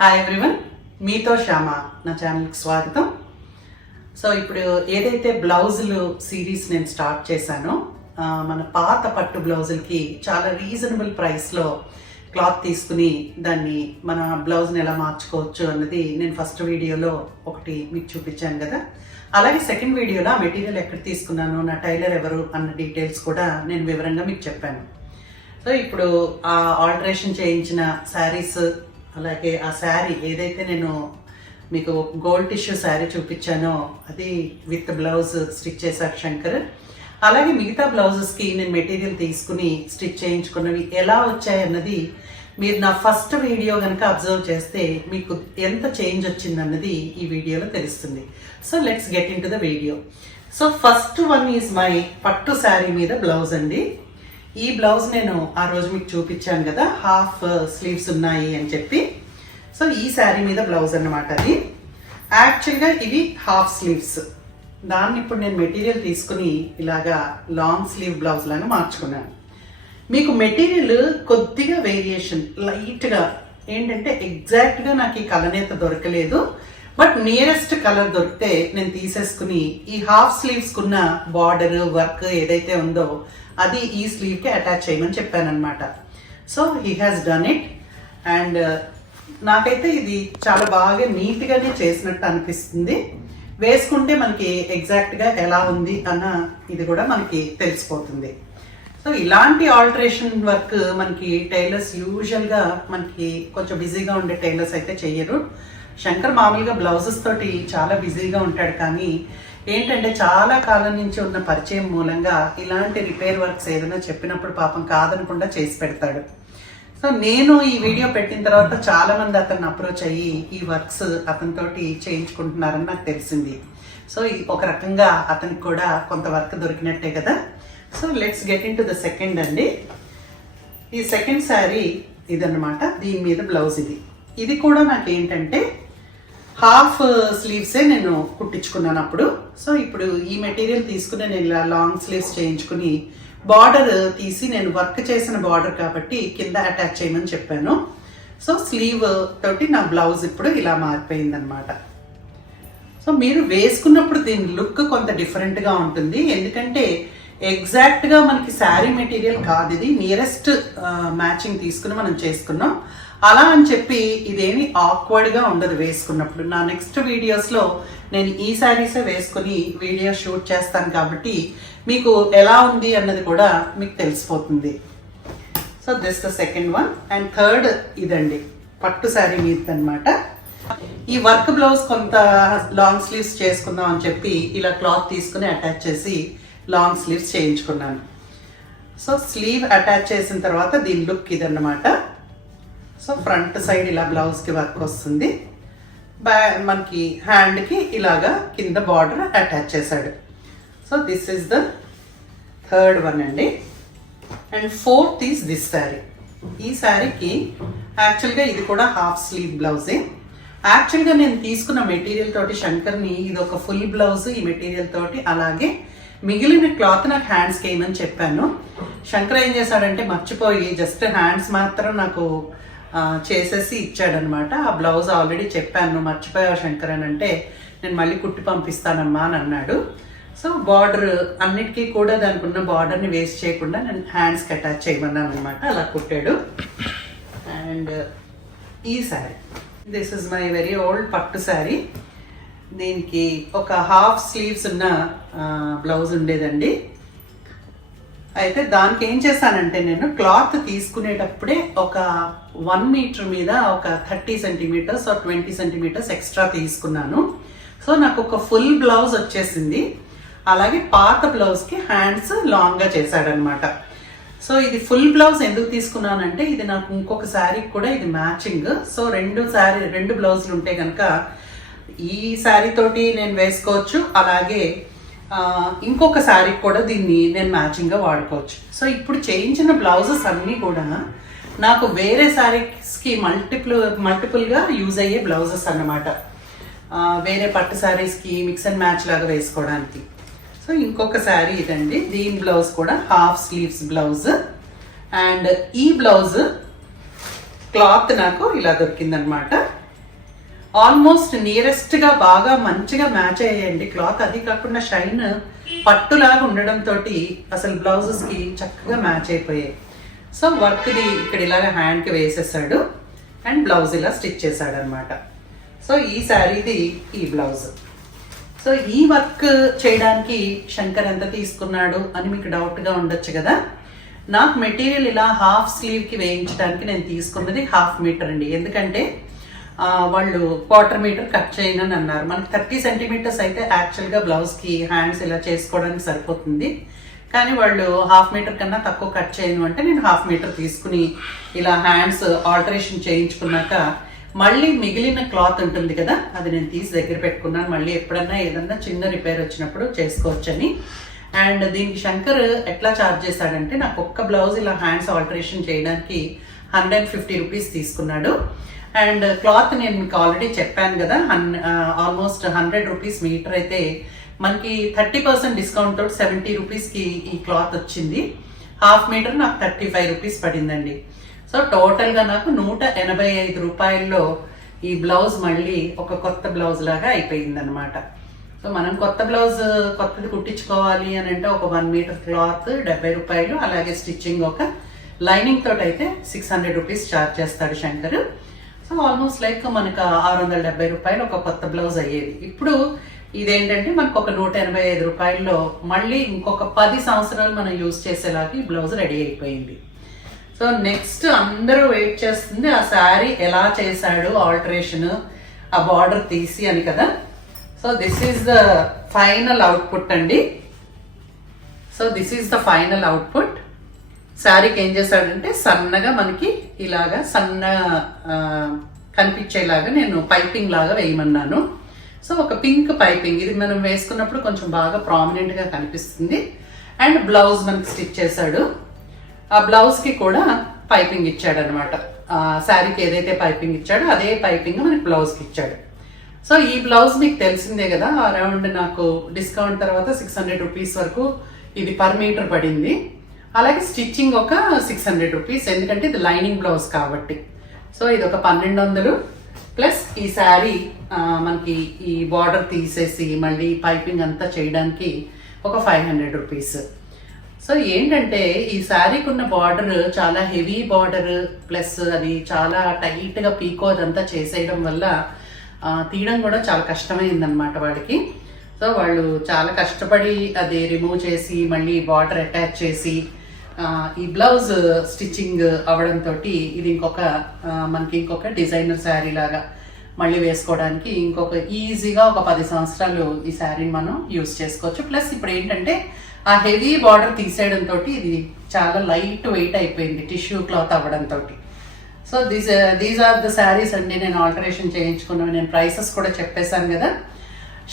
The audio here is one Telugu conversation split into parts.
హాయ్ ఎవ్రీవన్ మీతో శ్యామ. నా ఛానల్కి స్వాగతం. సో ఇప్పుడు ఏదైతే బ్లౌజులు సిరీస్ నేను స్టార్ట్ చేశానో మన పాత పట్టు బ్లౌజులకి చాలా రీజనబుల్ ప్రైస్లో క్లాత్ తీసుకుని దాన్ని మన బ్లౌజ్ని ఎలా మార్చుకోవచ్చు అన్నది నేను ఫస్ట్ వీడియోలో ఒకటి మీకు చూపించాను కదా. అలాగే సెకండ్ వీడియోలో ఆ మెటీరియల్ ఎక్కడ తీసుకున్నాను నా టైలర్ ఎవరు అన్న డీటెయిల్స్ కూడా నేను వివరంగా మీకు చెప్పాను. సో ఇప్పుడు ఆ ఆల్టరేషన్ చేయించిన శారీస్ అలాగే ఆ శారీ ఏదైతే నేను మీకు గోల్డ్ టిష్యూ శారీ చూపించానో అది విత్ బ్లౌజ్ స్టిచ్ చేశారు శంకర్. అలాగే మిగతా బ్లౌజెస్కి నేను మెటీరియల్ తీసుకుని స్టిచ్ చేయించుకున్నవి ఎలా వచ్చాయి అన్నది మీరు నా ఫస్ట్ వీడియో కనుక అబ్జర్వ్ చేస్తే మీకు ఎంత చేంజ్ వచ్చింది అన్నది ఈ వీడియోలో తెలుస్తుంది. So let's get into the video so first one is my పట్టు శారీ మీద బ్లౌజ్ అండి. ఈ బ్లౌజ్ నేను ఆ రోజు మీకు చూపించాను కదా హాఫ్ స్లీవ్స్ ఉన్నాయి అని చెప్పి. సో ఈ శారీ మీద బ్లౌజ్ అన్నమాట అది. యాక్చువల్గా ఇవి హాఫ్ స్లీవ్స్. దాన్ని ఇప్పుడు నేను మెటీరియల్ తీసుకుని ఇలాగా లాంగ్ స్లీవ్ బ్లౌజ్ లాగా మార్చుకున్నాను. మీకు మెటీరియల్ కొద్దిగా వేరియేషన్ లైట్గా ఏంటంటే ఎగ్జాక్ట్గా నాకు ఈ కలనేత దొరకలేదు. బట్ నియరెస్ట్ కలర్ దొరికితే నేను తీసేసుకుని ఈ హాఫ్ స్లీవ్స్ కున్న బార్డర్ వర్క్ ఏదైతే ఉందో అది ఈ స్లీవ్కి అటాచ్ చేయమని చెప్పానమాట so he has done it and నాకైతే ఇది చాలా బాగా నీట్గానే చేసినట్టు అనిపిస్తుంది. వేసుకుంటే మనకి ఎగ్జాక్ట్గా ఎలా ఉంది అన్న ఇది కూడా మనకి తెలిసిపోతుంది. సో ఇలాంటి ఆల్టరేషన్ వర్క్ మనకి టైలర్స్ యూజువల్గా మనకి కొంచెం బిజీగా ఉండే టైలర్స్ అయితే చేయరు శంకర్ మామూలుగా బ్లౌజెస్ తోటి చాలా బిజీగా ఉంటాడు కానీ ఏంటంటే చాలా కాలం నుంచి ఉన్న పరిచయం మూలంగా ఇలాంటి రిపేర్ వర్క్స్ ఏదైనా చెప్పినప్పుడు పాపం కాదనకుండా చేసి పెడతాడు. సో నేను ఈ వీడియో పెట్టిన తర్వాత చాలా మంది అతన్ని అప్రోచ్ అయ్యి ఈ వర్క్స్ అతనితోటి చేయించుకుంటున్నారని నాకు తెలిసింది. సో ఒక రకంగా అతనికి కూడా కొంత వర్క్ దొరికినట్టే కదా. So let's get into the second అండి. ఈ సెకండ్ శారీ ఇదన్నమాట. దీని మీద బ్లౌజ్ ఇది. ఇది కూడా నాకు ఏంటంటే హాఫ్ స్లీవ్సే నేను కుట్టించుకున్నాను అప్పుడు. సో ఇప్పుడు ఈ మెటీరియల్ తీసుకుని నేను ఇలా లాంగ్ స్లీవ్స్ చేయించుకుని బార్డర్ తీసి నేను వర్క్ చేసిన బార్డర్ కాబట్టి కింద అటాచ్ చేయమని చెప్పాను. సో స్లీవ్ తోటి నా బ్లౌజ్ ఇప్పుడు ఇలా మారిపోయిందనమాట సో మీరు వేసుకున్నప్పుడు దీని లుక్ కొంత డిఫరెంట్గా ఉంటుంది. ఎందుకంటే ఎగ్జాక్ట్గా మనకి శారీ మెటీరియల్ కాదు ఇది. నియరెస్ట్ మ్యాచింగ్ తీసుకుని మనం చేసుకున్నాం. అలా అని చెప్పి ఇదేమి ఆక్వర్డ్గా ఉండదు వేసుకున్నప్పుడు. నా నెక్స్ట్ వీడియోస్లో నేను ఈ శారీసే వేసుకుని వీడియో షూట్ చేస్తాను కాబట్టి మీకు ఎలా ఉంది అన్నది కూడా మీకు తెలిసిపోతుంది. So this the second one and third ఇదండి. పట్టు శారీ మీద అనమాట ఈ వర్క్ బ్లౌజ్ కొంత లాంగ్ స్లీవ్స్ చేసుకుందాం అని చెప్పి ఇలా క్లాత్ తీసుకుని అటాచ్ చేసి లాంగ్ స్లీవ్స్ చేయించుకున్నాను. సో స్లీవ్ అటాచ్ చేసిన తర్వాత దీని లుక్ ఇదన్నమాట. సో ఫ్రంట్ సైడ్ ఇలా బ్లౌజ్కి వర్క్ వస్తుంది. బ్యా మనకి హ్యాండ్కి ఇలాగా కింద బార్డర్ అటాచ్ చేశాడు. So this is the third one అండి. And fourth is this sari ఈ శారీకి యాక్చువల్గా ఇది కూడా హాఫ్ స్లీవ్ బ్లౌజే యాక్చువల్గా నేను తీసుకున్న మెటీరియల్ తోటి శంకర్ని ఇది ఒక ఫుల్ బ్లౌజ్ ఈ మెటీరియల్ తోటి అలాగే మిగిలిన క్లాత్ నాకు హ్యాండ్స్కి వేయమని చెప్పాను. శంకర్ ఏం చేశాడంటే మర్చిపోయి జస్ట్ హ్యాండ్స్ మాత్రం నాకు చేసేసి ఇచ్చాడనమాట. ఆ బ్లౌజ్ ఆల్రెడీ చెప్పాను మర్చిపోయావు శంకర్ అని అంటే నేను మళ్ళీ కుట్టి పంపిస్తానమ్మా అని అన్నాడు. సో బార్డర్ అన్నిటికీ కూడా దానికి ఉన్న బార్డర్ని వేస్ట్ చేయకుండా నేను హ్యాండ్స్కి అటాచ్ చేయమన్నాను అనమాట. అలా కుట్టాడు. అండ్ ఈ sari. This is my very old పట్టు శారీ. దీనికి ఒక హాఫ్ స్లీవ్స్ ఉన్న బ్లౌజ్ ఉండేదండి. అయితే దానికి ఏం చేశానంటే నేను క్లాత్ తీసుకునేటప్పుడే ఒక వన్ మీటర్ మీద ఒక thirty centimetres or twenty centimetres extra తీసుకున్నాను. సో నాకు ఒక ఫుల్ బ్లౌజ్ వచ్చేసింది. అలాగే పాత బ్లౌజ్కి హ్యాండ్స్ లాంగ్గా చేశాడనమాట. సో ఇది ఫుల్ బ్లౌజ్ ఎందుకు తీసుకున్నానంటే ఇది నాకు ఇంకొక శారీకి కూడా ఇది మ్యాచింగ్. సో రెండు శారీ రెండు బ్లౌజులు ఉంటే కనుక ఈ శారీ తోటి నేను వేసుకోవచ్చు. అలాగే ఇంకొక శారీకి కూడా దీన్ని నేను మ్యాచింగ్గా వాడుకోవచ్చు. సో ఇప్పుడు చేయించిన బ్లౌజెస్ అన్నీ కూడా నాకు వేరే శారీస్కి మల్టిపుల్ మల్టిపుల్గా యూజ్ అయ్యే బ్లౌజెస్ అన్నమాట. వేరే పట్టు శారీస్కి మిక్స్ అండ్ మ్యాచ్ లాగా వేసుకోవడానికి. సో ఇంకొక శారీ ఇదండి. దీని బ్లౌజ్ కూడా హాఫ్ స్లీవ్స్ బ్లౌజ్. అండ్ ఈ బ్లౌజ్ క్లాత్ నాకు ఇలా దొరికిందనమాట ఆల్మోస్ట్ నియరెస్ట్గా బాగా మంచిగా మ్యాచ్ అయ్యాయండి. క్లాత్ అది కాకుండా షైన్ పట్టులాగా ఉండడం తోటి అసలు బ్లౌజెస్కి చక్కగా మ్యాచ్ అయిపోయాయి. సో వర్క్ ది ఇక్కడ ఇలాగ హ్యాండ్కి వేసేసాడు అండ్ బ్లౌజ్ ఇలా స్టిచ్ చేశాడు అనమాట సో ఈ శారీది ఈ బ్లౌజ్ సో ఈ వర్క్ చేయడానికి శంకర్ ఎంత తీసుకున్నాడు అని మీకు డౌట్గా ఉండొచ్చు కదా. నాకు మెటీరియల్ ఇలా హాఫ్ స్లీవ్కి వేయించడానికి నేను తీసుకున్నది హాఫ్ మీటర్ అండి. ఎందుకంటే వాళ్ళు క్వార్టర్ మీటర్ కట్ చేయను అని అన్నారు. మనకి థర్టీ సెంటీమీటర్స్ అయితే యాక్చువల్గా బ్లౌజ్కి హ్యాండ్స్ ఇలా చేసుకోవడానికి సరిపోతుంది. కానీ వాళ్ళు హాఫ్ మీటర్ కన్నా తక్కువ కట్ చేయను అంటే నేను హాఫ్ మీటర్ తీసుకుని ఇలా హ్యాండ్స్ ఆల్టరేషన్ చేయించుకున్నాక మళ్ళీ మిగిలిన క్లాత్ ఉంటుంది కదా అది నేను తీసి దగ్గర పెట్టుకున్నాను. మళ్ళీ ఎప్పుడన్నా ఏదన్నా చిన్న రిపేర్ వచ్చినప్పుడు చేసుకోవచ్చని. అండ్ దీనికి శంకర్ ఎట్లా చార్జ్ చేశాడంటే నాకు ఒక్క బ్లౌజ్ ఇలా హ్యాండ్స్ ఆల్టరేషన్ చేయడానికి హండ్రెడ్ ఫిఫ్టీ రూపీస్ తీసుకున్నాడు. అండ్ క్లాత్ నేను మీకు ఆల్రెడీ చెప్పాను కదా హన్ ఆల్మోస్ట్ హండ్రెడ్ రూపీస్ మీటర్ అయితే మనకి థర్టీ పర్సెంట్ డిస్కౌంట్ తోటి సెవెంటీ రూపీస్కి ఈ క్లాత్ వచ్చింది. హాఫ్ మీటర్ నాకు థర్టీ ఫైవ్ రూపీస్ పడిందండి. సో టోటల్గా నాకు నూట ఎనభై ఐదు రూపాయల్లో ఈ బ్లౌజ్ మళ్ళీ ఒక కొత్త బ్లౌజ్ లాగా అయిపోయింది అనమాట సో మనం కొత్త బ్లౌజ్ కొత్తది కుట్టించుకోవాలి అని అంటే ఒక వన్ మీటర్ క్లాత్ డెబ్బై రూపాయలు అలాగే స్టిచ్చింగ్ ఒక లైనింగ్ తోటి అయితే సిక్స్ హండ్రెడ్ రూపీస్ ఛార్జ్ చేస్తాడు శంకర్. సో ఆల్మోస్ట్ లైక్ మనకు ఆరు వందల డెబ్బై రూపాయలు ఒక కొత్త బ్లౌజ్ అయ్యేది. ఇప్పుడు ఇదేంటంటే మనకు ఒక నూట ఎనభై ఐదు రూపాయల్లో మళ్ళీ ఇంకొక పది సంవత్సరాలు మనం యూజ్ చేసేలాగా ఈ బ్లౌజ్ రెడీ అయిపోయింది. సో నెక్స్ట్ అందరూ వెయిట్ చేస్తుంది ఆ శారీ ఎలా చేశాడు ఆల్టరేషన్ ఆ బార్డర్ తీసి అని కదా. So this is the final output అండి. So this is the final output శారీకి ఏం చేశాడంటే సన్నగా మనకి ఇలాగా సన్న కనిపించేలాగా నేను పైపింగ్ లాగా వేయమన్నాను. సో ఒక పింక్ పైపింగ్ ఇది మనం వేసుకున్నప్పుడు కొంచెం బాగా ప్రామినెంట్గా కనిపిస్తుంది. అండ్ బ్లౌజ్ మనకి స్టిచ్ చేశాడు. ఆ బ్లౌజ్కి కూడా పైపింగ్ ఇచ్చాడనమాట శారీకి ఏదైతే పైపింగ్ ఇచ్చాడో అదే పైపింగ్ మనకి బ్లౌజ్కి ఇచ్చాడు. సో ఈ బ్లౌజ్ మీకు తెలిసిందే కదా అరౌండ్ నాకు డిస్కౌంట్ తర్వాత సిక్స్ హండ్రెడ్ రూపీస్ వరకు ఇది పర్ మీటర్ పడింది. అలాగే స్టిచ్చింగ్ ఒక సిక్స్ హండ్రెడ్ రూపీస్ ఎందుకంటే ఇది లైనింగ్ బ్లౌజ్ కాబట్టి. సో ఇది ఒక పన్నెండు వందలు. ప్లస్ ఈ శారీ మనకి ఈ బార్డర్ తీసేసి మళ్ళీ పైపింగ్ అంతా చేయడానికి ఒక ఫైవ్ హండ్రెడ్ రూపీస్. సో ఏంటంటే ఈ శారీకి ఉన్న బార్డర్ చాలా హెవీ బార్డర్ ప్లస్ అది చాలా టైట్గా పీకో అదంతా చేసేయడం వల్ల తీయడం కూడా చాలా కష్టమైంది అనమాట వాడికి. సో వాళ్ళు చాలా కష్టపడి అది రిమూవ్ చేసి మళ్ళీ బార్డర్ అటాచ్ చేసి ఈ బ్లౌజ్ స్టిచ్చింగ్ అవడంతో ఇది ఇంకొక మనకి ఇంకొక డిజైనర్ శారీ లాగా మళ్ళీ వేసుకోవడానికి ఇంకొక ఈజీగా ఒక పది సంవత్సరాలు ఈ శారీని మనం యూస్ చేసుకోవచ్చు. ప్లస్ ఇప్పుడు ఏంటంటే ఆ హెవీ బార్డర్ తీసేయడంతో ఇది చాలా లైట్ వెయిట్ అయిపోయింది టిష్యూ క్లాత్ అవ్వడంతో so these these are the saris అండి నేను ఆల్టరేషన్ చేయించుకున్నాను నేను ప్రైసెస్ కూడా చెప్పేశాను కదా.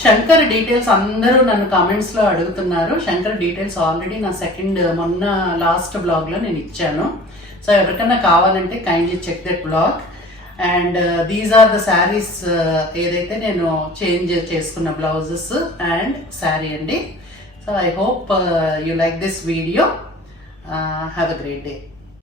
శంకర్ డీటెయిల్స్ అందరూ నన్ను కామెంట్స్లో అడుగుతున్నారు. శంకర్ డీటెయిల్స్ ఆల్రెడీ నా సెకండ్ మొన్న లాస్ట్ బ్లాగ్లో నేను ఇచ్చాను. సో ఎవరికైనా కావాలంటే kindly check that blog and these are the saris ఏదైతే నేను చేంజ్ చేసుకున్న బ్లౌజెస్ అండ్. శారీ అండి so I hope you like this video have a great day